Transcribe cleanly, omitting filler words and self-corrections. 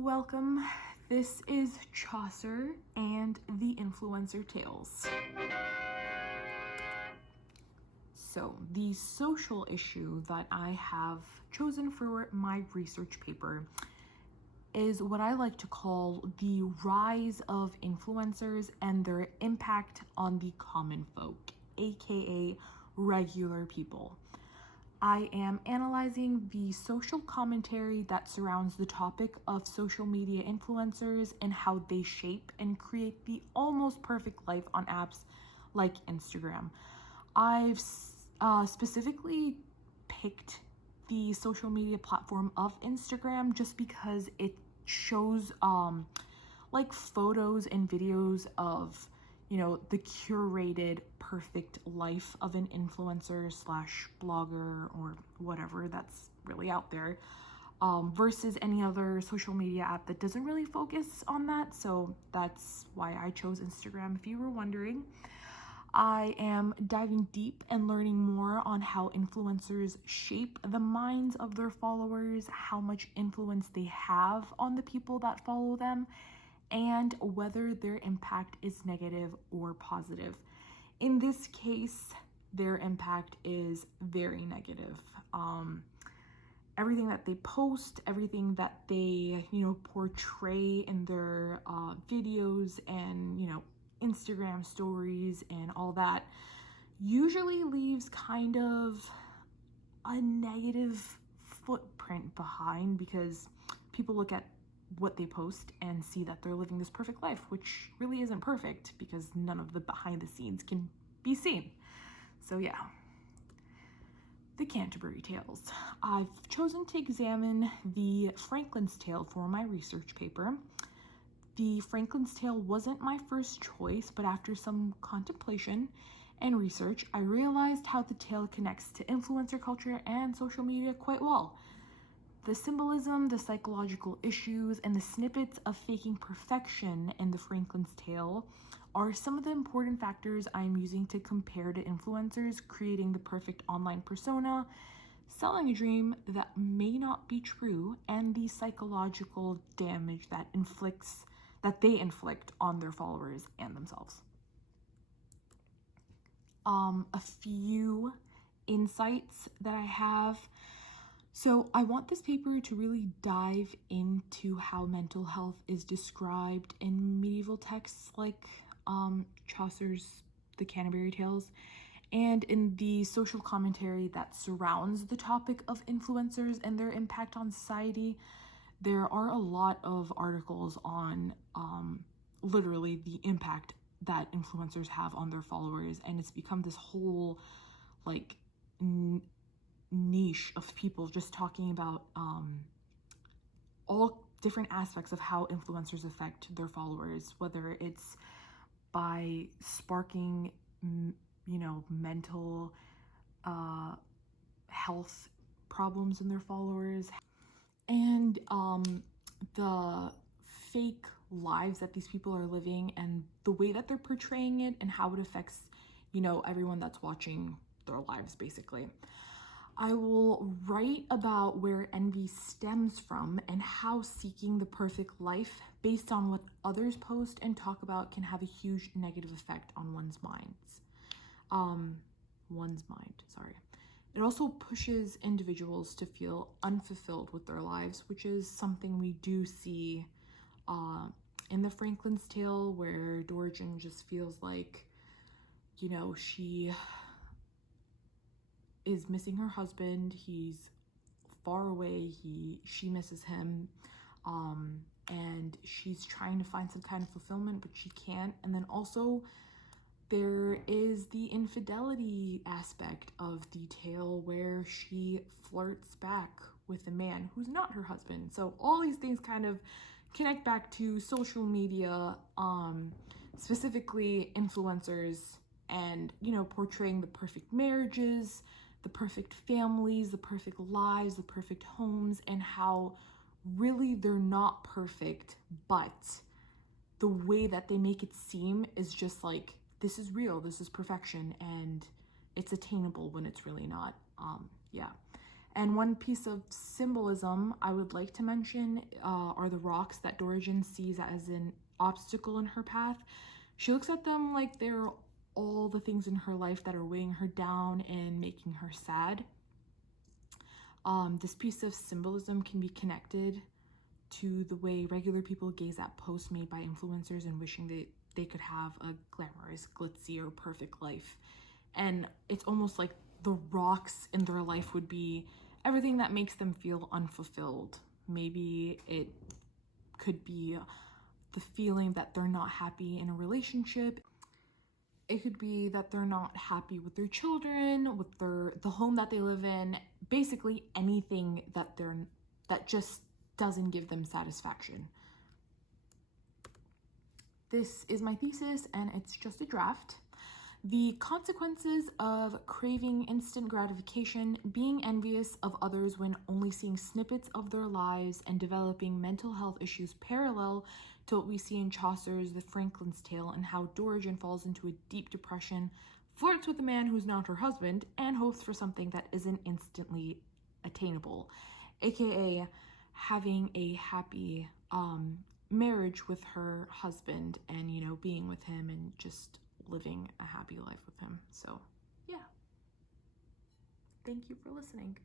Welcome. This is Chaucer and the Influencer Tales. So, the social issue that I have chosen for my research paper is what I like to call the rise of influencers and their impact on the common folk, aka regular people. I am analyzing the social commentary that surrounds the topic of social media influencers and how they shape and create the almost perfect life on apps like Instagram. I've specifically picked the social media platform of Instagram just because it shows like photos and videos of the curated perfect life of an influencer slash blogger or whatever that's really out there, versus any other social media app that doesn't really focus on that. So that's why I chose Instagram, if you were wondering. I am diving deep and learning more on how influencers shape the minds of their followers, how much influence they have on the people that follow them, and whether their impact is negative or positive. In this case, their impact is very negative. Everything that they post, everything that they, portray in their videos and, Instagram stories and all that usually leaves kind of a negative footprint behind, because people look at what they post and see that they're living this perfect life, which really isn't perfect because none of the behind the scenes can be seen. So yeah, the Canterbury Tales. I've chosen to examine the Franklin's Tale for my research paper. The Franklin's Tale wasn't my first choice, but after some contemplation and research, I realized how the tale connects to influencer culture and social media quite well. The symbolism, the psychological issues, and the snippets of faking perfection in the Franklin's Tale are some of the important factors I'm using to compare to influencers creating the perfect online persona, selling a dream that may not be true, and the psychological damage that they inflict on their followers and themselves. A few insights that I have. So I want this paper to really dive into how mental health is described in medieval texts like Chaucer's The Canterbury Tales, and in the social commentary that surrounds the topic of influencers and their impact on society. There are a lot of articles on literally the impact that influencers have on their followers, and it's become this whole like niche of people just talking about all different aspects of how influencers affect their followers, whether it's by sparking mental health problems in their followers, and the fake lives that these people are living and the way that they're portraying it and how it affects everyone that's watching their lives, basically. I will write about where envy stems from and how seeking the perfect life based on what others post and talk about can have a huge negative effect on one's mind. It also pushes individuals to feel unfulfilled with their lives, which is something we do see in the Franklin's Tale, where Dorigen just feels like, she is missing her husband. He's far away. She misses him. And she's trying to find some kind of fulfillment, but she can't. And then also there is the infidelity aspect of the tale where she flirts back with a man who's not her husband. So all these things kind of connect back to social media, specifically influencers, and portraying the perfect marriages, the perfect families, the perfect lives, the perfect homes, and how really they're not perfect, but the way that they make it seem is just like, this is real, this is perfection, and it's attainable when it's really not. And one piece of symbolism I would like to mention are the rocks that Dorigen sees as an obstacle in her path. She looks at them like they're all the things in her life that are weighing her down and making her sad. This piece of symbolism can be connected to the way regular people gaze at posts made by influencers and wishing that they could have a glamorous, glitzy, or perfect life. And it's almost like the rocks in their life would be everything that makes them feel unfulfilled. Maybe it could be the feeling that they're not happy in a relationship. It could be that they're not happy with their children, with the home that they live in, basically anything that just doesn't give them satisfaction. This is my thesis and it's just a draft. The consequences of craving instant gratification, being envious of others when only seeing snippets of their lives, and developing mental health issues parallel to what we see in Chaucer's The Franklin's Tale, and how Dorigen falls into a deep depression, flirts with a man who's not her husband, and hopes for something that isn't instantly attainable, aka having a happy marriage with her husband and, you know, being with him and just living a happy life with him. So yeah, thank you for listening.